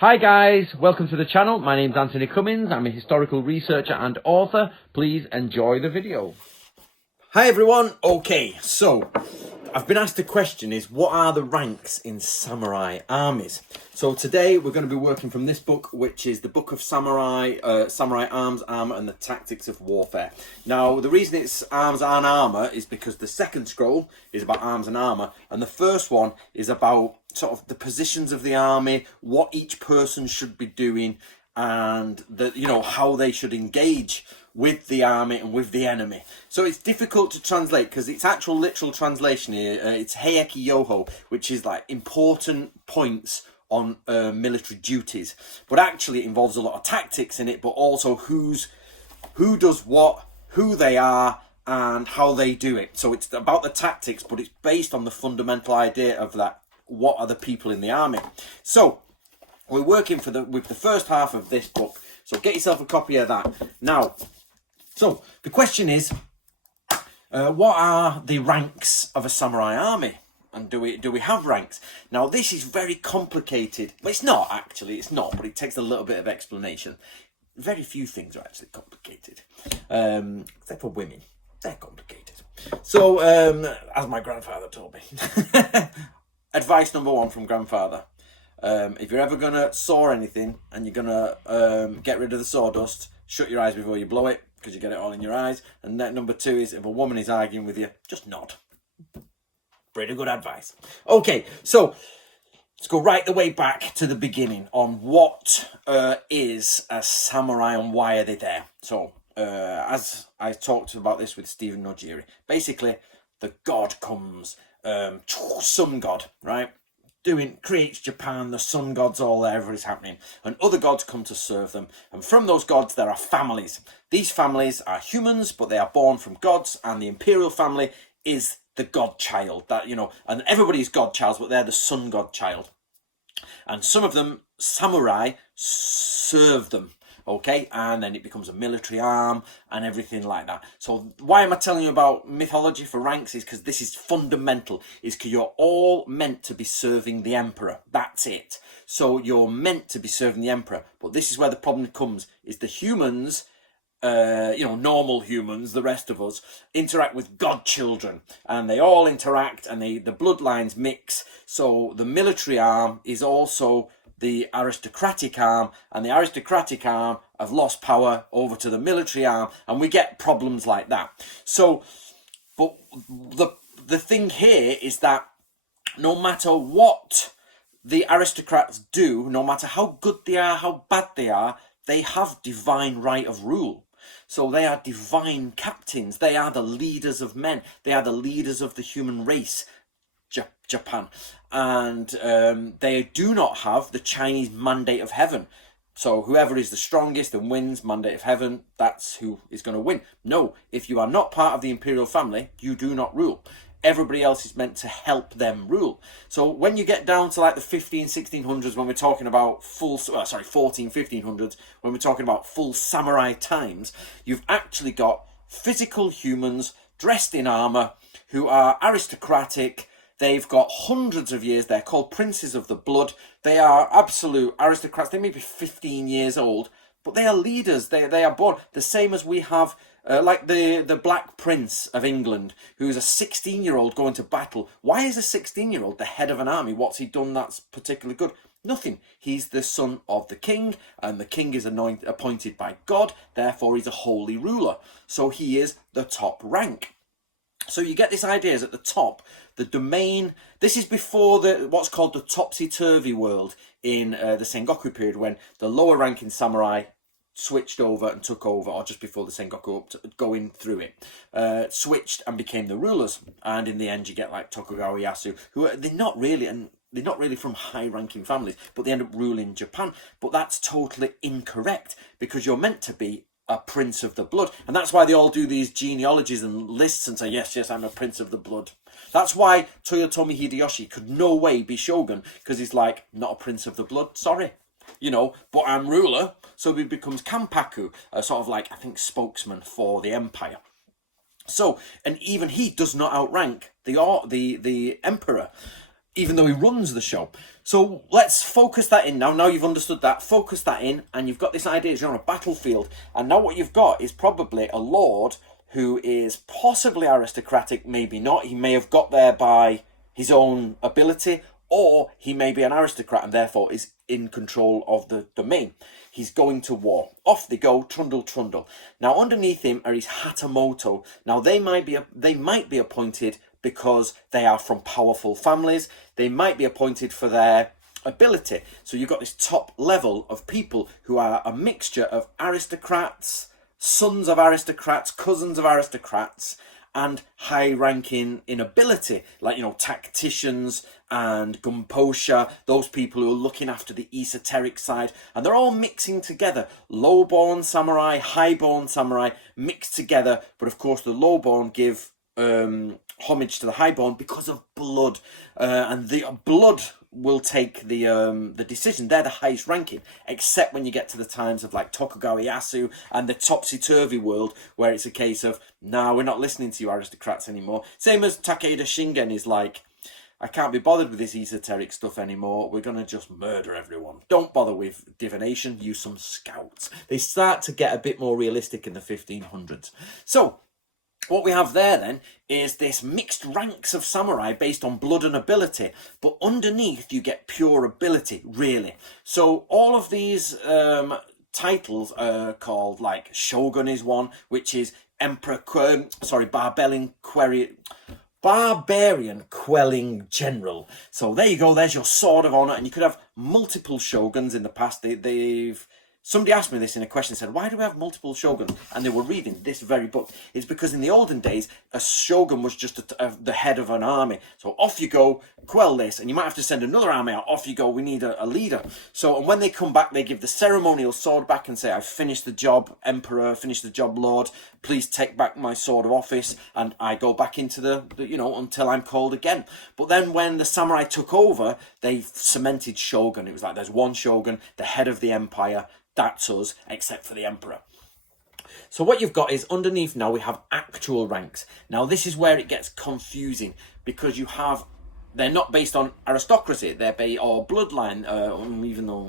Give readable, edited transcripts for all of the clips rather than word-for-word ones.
Hi guys, welcome to the channel. My name's Anthony Cummins. I'm a historical researcher and author. Please enjoy the video. Hi everyone. Okay, so I've been asked a question is what are the ranks in samurai armies? So today we're going to be working from this book, which is the Book of Samurai, Samurai Arms, Armour and the Tactics of Warfare. Now the reason it's arms and armour is because the second scroll is about arms and armour and the first one is about sort of the positions of the army, what each person should be doing and how they should engage with the army and with the enemy. So it's difficult to translate because its actual literal translation here, it's Heiki Yoho, which is like important points on military duties. But actually it involves a lot of tactics in it, but also who does what, who they are, and how they do it. So it's about the tactics, but it's based on the fundamental idea of that, what are the people in the army. So we're working with the first half of this book. So get yourself a copy of that. Now, so the question is, what are the ranks of a samurai army? And do we have ranks? Now this is very complicated. Well, it's not actually, it's not, but it takes a little bit of explanation. Very few things are actually complicated, except for women. They're complicated. So, as my grandfather told me, advice number one from grandfather. If you're ever going to saw anything and you're going to get rid of the sawdust, shut your eyes before you blow it because you get it all in your eyes. And that number two is if a woman is arguing with you, just nod. Pretty good advice. Okay, so let's go right the way back to the beginning on what is a samurai and why are they there. So as I talked about this with Stephen Nojiri, basically the god comes, sun god, right? Creates Japan, the sun gods all there, everything's happening, and other gods come to serve them, and from those gods there are families. These families are humans, but they are born from gods, and the imperial family is the god child, and everybody's god child, but they're the sun god child, and some of them, samurai, serve them. Okay, and then it becomes a military arm and everything like that. So why am I telling you about mythology for ranks is because this is fundamental, is because you're all meant to be serving the emperor. That's it. So you're meant to be serving the emperor. But this is where the problem comes, is the humans, normal humans, the rest of us, interact with god children. And they all interact and the bloodlines mix. So the military arm is also the aristocratic arm, and the aristocratic arm have lost power over to the military arm, and we get problems like that. So, but the thing here is that no matter what the aristocrats do, no matter how good they are, how bad they have divine right of rule. So they are divine captains. They are the leaders of men. They are the leaders of the human race. Japan, and they do not have the Chinese mandate of heaven. So whoever is the strongest and wins, mandate of heaven, that's who is going to win. No, if you are not part of the imperial family, you do not rule. Everybody else is meant to help them rule. So when you get down to like the 1600s, when we're talking about 1500s, when we're talking about full samurai times, you've actually got physical humans dressed in armor who are aristocratic. They've got hundreds of years. They're called princes of the blood. They are absolute aristocrats. They may be 15 years old, but they are leaders. They are born the same as we have, like the Black Prince of England, who's a 16-year-old going to battle. Why is a 16-year-old the head of an army? What's he done that's particularly good? Nothing. He's the son of the king, and the king is appointed by God. Therefore, he's a holy ruler. So he is the top rank. So you get this idea is at the top, the domain, this is before what's called the topsy-turvy world in the Sengoku period, when the lower ranking samurai switched over and took over, or just before the Sengoku, going through it, switched and became the rulers. And in the end you get like Tokugawa Ieyasu, who they're not really from high-ranking families, but they end up ruling Japan. But that's totally incorrect, because you're meant to be a prince of the blood, and that's why they all do these genealogies and lists and say, yes, I'm a prince of the blood. That's why Toyotomi Hideyoshi could no way be shogun, because he's like, not a prince of the blood, sorry, but I'm ruler. So he becomes Kanpaku, a sort of like, I think, spokesman for the empire. So, and even he does not outrank the emperor. even though he runs the show. So let's focus that in now. Now you've understood that, focus that in, and you've got this idea you're on a battlefield. And now what you've got is probably a lord who is possibly aristocratic, maybe not. He may have got there by his own ability, or he may be an aristocrat and therefore is in control of the domain. He's going to war. Off they go, trundle, trundle. Now underneath him are his Hatamoto. Now they might be appointed because they are from powerful families. They might be appointed for their ability. So you've got this top level of people who are a mixture of aristocrats, sons of aristocrats, cousins of aristocrats, and high ranking in ability, like, you know, tacticians and Gumposha, those people who are looking after the esoteric side, and they're all mixing together. Low-born samurai, high-born samurai mixed together, but of course the low-born give homage to the high-born because of blood, and the blood will take the decision. They're the highest ranking, except when you get to the times of like Tokugawa Ieyasu and the topsy-turvy world, where it's a case of, nah, we're not listening to you aristocrats anymore. Same as Takeda Shingen is like, I can't be bothered with this esoteric stuff anymore. We're going to just murder everyone. Don't bother with divination. Use some scouts. They start to get a bit more realistic in the 1500s. So what we have there then is this mixed ranks of samurai based on blood and ability, but underneath you get pure ability, really. So all of these titles are called, like, Shogun is one, which is Barbarian Quelling General. So there you go, there's your sword of honor, and you could have multiple shoguns in the past. Somebody asked me this in a question, said, why do we have multiple shoguns? And they were reading this very book. It's because in the olden days, a shogun was just the head of an army. So off you go, quell this, and you might have to send another army out. Off you go, we need a leader. So, and when they come back, they give the ceremonial sword back and say, I've finished the job, Emperor, finished the job, Lord. Please take back my sword of office, and I go back into the until I'm called again. But then when the samurai took over, they cemented shogun. It was like there's one shogun, the head of the empire. That's us, except for the emperor. So what you've got is underneath now we have actual ranks. Now this is where it gets confusing, because they're not based on aristocracy, they're based on bloodline, even though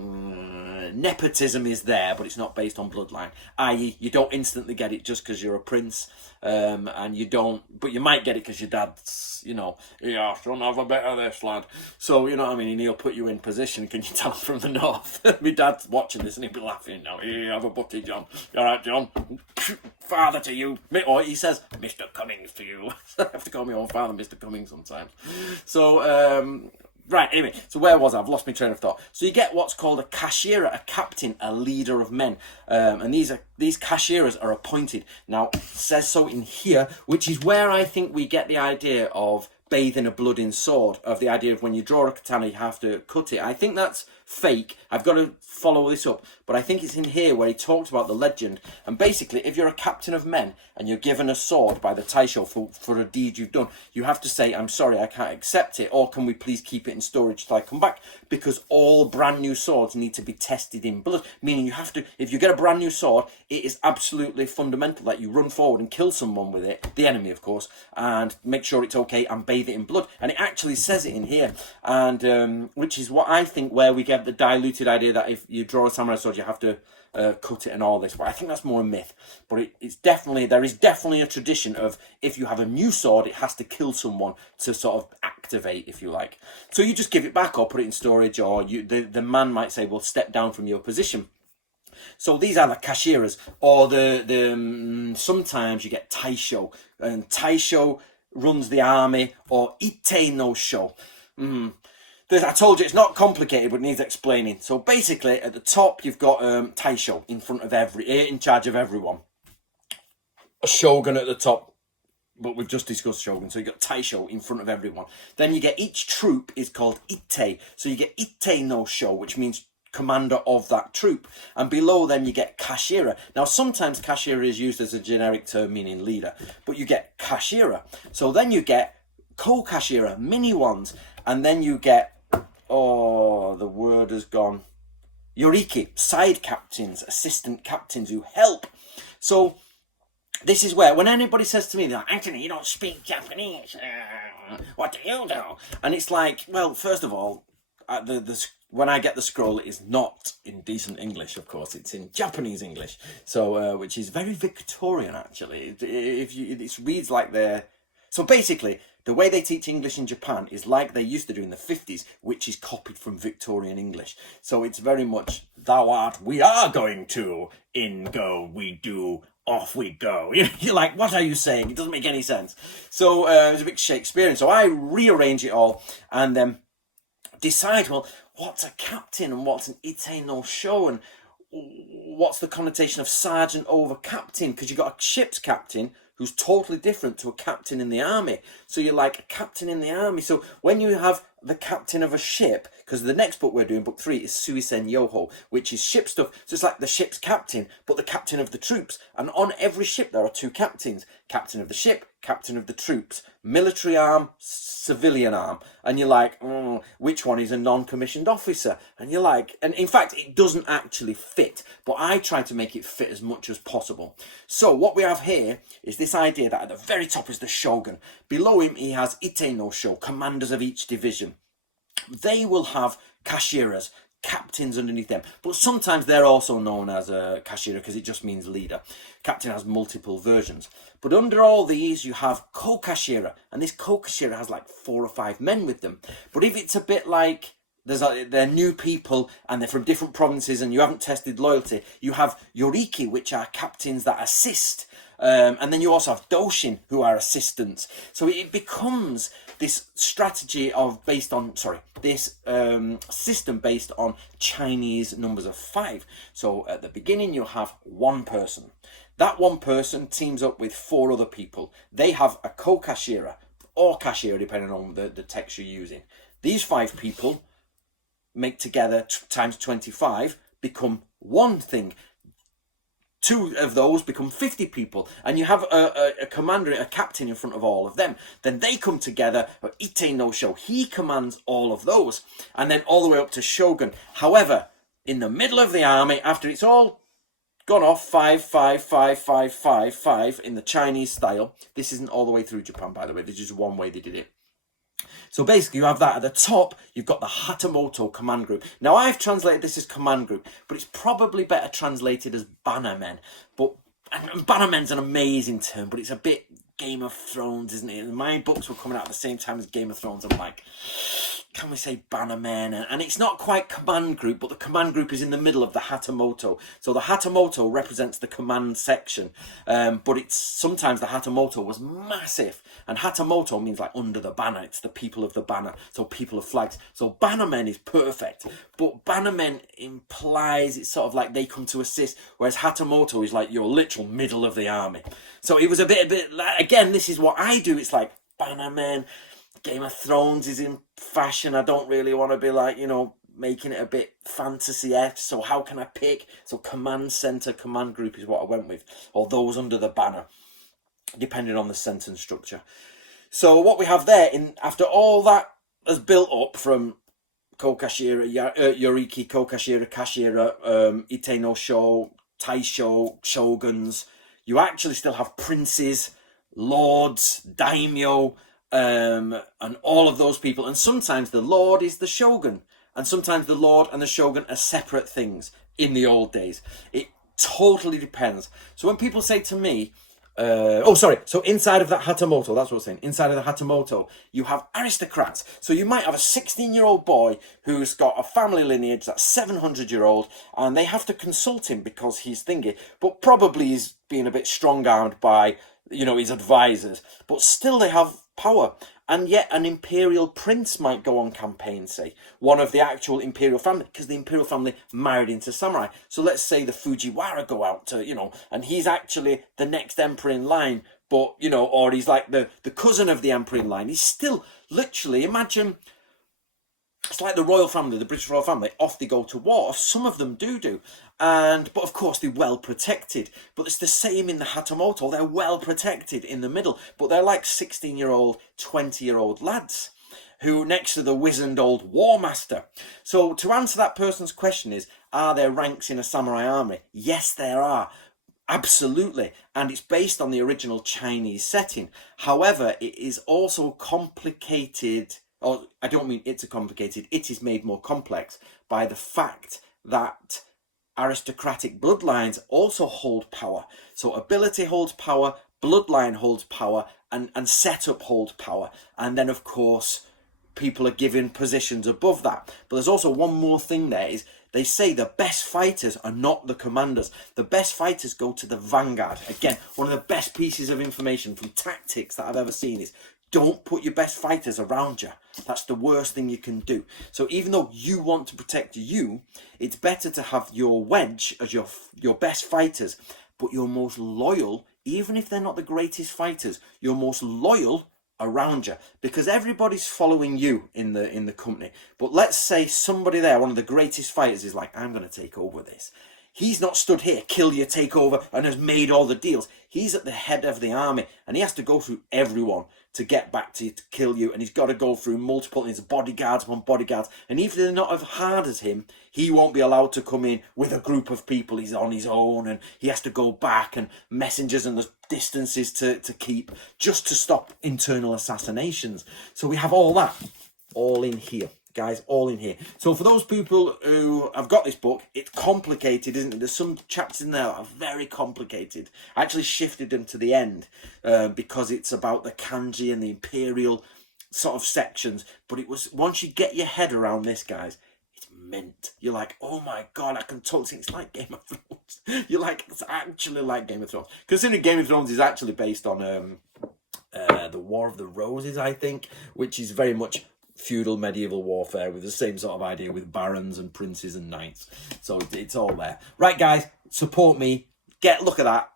nepotism is there, but it's not based on bloodline. I.e., you don't instantly get it just because you're a prince, and you don't, but you might get it because your dad's, yeah, son, have a bit of this, lad. So, you know what I mean, and he'll put you in position. Can you tell him from the north? My dad's watching this and he'll be laughing now. Here, have a butty, John. You all right, John? Father to you. Or he says, Mr. Cummings to you. I have to call my own father Mr. Cummings sometimes. So, right, anyway, so where was I? I've lost my train of thought. So you get what's called a kashira, a captain, a leader of men. And these kashiras are appointed. Now, it says so in here, which is where I think we get the idea of bathing a blood in sword, of the idea of when you draw a katana, you have to cut it. I think that's fake. I've got to follow this up, but I think it's in here where he talks about the legend. And basically, if you're a captain of men and you're given a sword by the Taisho for a deed you've done, you have to say, I'm sorry, I can't accept it, or can we please keep it in storage till I come back? Because all brand new swords need to be tested in blood, meaning you have to, if you get a brand new sword, it is absolutely fundamental that you run forward and kill someone with it, the enemy of course, and make sure it's okay and bathe it in blood. And it actually says it in here, and which is what I think where we get the diluted idea that if you draw a samurai sword you have to cut it and all this. But I think that's more a myth. But there is definitely a tradition of if you have a new sword, it has to kill someone to sort of activate, if you like. So you just give it back or put it in storage, or the man might say, well, step down from your position. So these are the kashiras, or sometimes you get Taisho, and Taisho runs the army, or Ite no Sho. I told you it's not complicated, but it needs explaining. So basically, at the top you've got Taisho in charge of everyone. A shogun at the top, but we've just discussed shogun, so you've got Taisho in front of everyone. Then you get each troop is called Ite, so you get Ite no Sho, which means commander of that troop, and below them you get kashira. Now sometimes kashira is used as a generic term meaning leader, but you get kashira. So then you get ko-kashira, mini ones, and then you get, oh, the word has gone, yoriki, side captains, assistant captains who help. So this is where, when anybody says to me, they're like, Anthony, you don't speak Japanese. What do you do? And it's like, well, first of all, when I get the scroll, it is not in decent English, of course. It's in Japanese English, so which is very Victorian, actually. It reads like they're... So basically, the way they teach English in Japan is like they used to do in the 50s, which is copied from Victorian English. So it's very much, thou art, we are going to, in go, we do, off we go. You're like, what are you saying? It doesn't make any sense. So it's a bit Shakespearean. So I rearrange it all and then decide, well, what's a captain and what's an ite no sho, and what's the connotation of sergeant over captain? Because you've got a ship's captain who's totally different to a captain in the army. So you're like a captain in the army. So when you have the captain of a ship, because the next book we're doing, book 3, is Suisen Yoho, which is ship stuff. So it's like the ship's captain, but the captain of the troops. And on every ship there are 2 captains. Captain of the ship, captain of the troops. Military arm, civilian arm. And you're like, which one is a non-commissioned officer? And you're like, and in fact, it doesn't actually fit. But I try to make it fit as much as possible. So what we have here is this idea that at the very top is the shogun. Below him, he has ite no sho, commanders of each division. They will have kashiras, captains underneath them, but sometimes they're also known as a kashira because it just means leader. Captain has multiple versions, but under all these you have ko-kashira, and this ko-kashira has like 4 or 5 men with them. But if it's a bit like they're new people and they're from different provinces and you haven't tested loyalty, you have yoriki, which are captains that assist. And then you also have doshin, who are assistants. So it becomes this strategy of this system based on Chinese numbers of 5. So at the beginning you have one person. That one person teams up with 4 other people. They have a ko-kashira or kashira, depending on the text you're using. These 5 people make together times 25 become one thing. 2 of those become 50 people, and you have a commander, a captain in front of all of them. Then they come together, ite no sho, he commands all of those, and then all the way up to shogun. However, in the middle of the army, after it's all gone off, 5, 5, 5, 5, 5, 5, in the Chinese style. This isn't all the way through Japan, by the way, this is one way they did it. So basically you have that at the top, you've got the Hatamoto command group. Now I've translated this as command group, but it's probably better translated as bannermen. And bannermen's an amazing term, but it's a bit Game of Thrones, isn't it? And my books were coming out at the same time as Game of Thrones. I'm like, can we say bannermen? And it's not quite command group, but the command group is in the middle of the Hatamoto. So the Hatamoto represents the command section, but it's sometimes the Hatamoto was massive. And Hatamoto means like under the banner. It's the people of the banner, so people of flags. So bannermen is perfect, but bannermen implies it's sort of like they come to assist, whereas Hatamoto is like your literal middle of the army. So it was a bit like, again, this is what I do. It's like bannermen. Game of Thrones is in fashion. I don't really want to be like, making it a bit fantasy-esque. So how can I pick? So command center, command group is what I went with, or those under the banner, depending on the sentence structure. So what we have there, after all that has built up from ko-kashira, yoriki, ko-kashira, kashira, ite no sho, taisho, shoguns, you actually still have princes, lords, daimyo, and all of those people. And sometimes the lord is the shogun, and sometimes the lord and the shogun are separate things in the old days. It totally depends. So when people say to me, so inside of that Hatamoto, that's what I'm saying, inside of the Hatamoto, you have aristocrats. So you might have a 16-year-old boy who's got a family lineage that's 700-year-old, and they have to consult him because he's thingy, but probably he's being a bit strong-armed by, his advisors, but still they have power. And yet an imperial prince might go on campaign, say, one of the actual imperial family, because the imperial family married into samurai. So let's say the Fujiwara go out to, and he's actually the next emperor in line, but, or he's like the cousin of the emperor in line. He's still literally, imagine, it's like the royal family, the British royal family, off they go to war. Some of them do. But of course they're well protected. But it's the same in the Hatamoto. They're well protected in the middle, but they're like 16-year-old, 20-year-old lads who next to the wizened old war master. So to answer that person's question is, are there ranks in a samurai army? Yes, there are. Absolutely, and it's based on the original Chinese setting. However, it is also complicated, or I don't mean it's a complicated, it is made more complex by the fact that aristocratic bloodlines also hold power. So ability holds power, bloodline holds power, and setup holds power. And then, of course, people are given positions above that. But there's also one more thing there is they say the best fighters are not the commanders. The best fighters go to the vanguard. Again, one of the best pieces of information from tactics that I've ever seen is don't put your best fighters around you. That's the worst thing you can do. So even though you want to protect you, it's better to have your wedge as your best fighters, but your most loyal, even if they're not the greatest fighters, your most loyal around you, because everybody's following you in the company. But let's say somebody there, one of the greatest fighters, is like, I'm going to take over this. He's not stood here, kill you, take over, and has made all the deals. He's at the head of the army, and he has to go through everyone to get back to you, to kill you, and he's got to go through multiple things, bodyguards upon bodyguards, and even if they're not as hard as him, he won't be allowed to come in with a group of people. He's on his own, and he has to go back, and messengers, and there's distances to keep, just to stop internal assassinations. So we have all that, all in here. Guys, all in here. So for those people who have got this book, it's complicated, isn't it? There's some chapters in there that are very complicated. I actually shifted them to the end because it's about the kanji and the imperial sort of sections. But it was, once you get your head around this, guys, it's mint. You're like, oh my God, I can totally see it's like Game of Thrones. You're like, it's actually like Game of Thrones. Considering Game of Thrones is actually based on the War of the Roses, I think, which is very much feudal medieval warfare with the same sort of idea with barons and princes and knights. So it's all there. Right, guys, support me. Look at that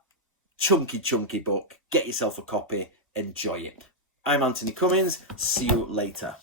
chunky book. Get yourself a copy. Enjoy it. I'm Anthony Cummins. See you later.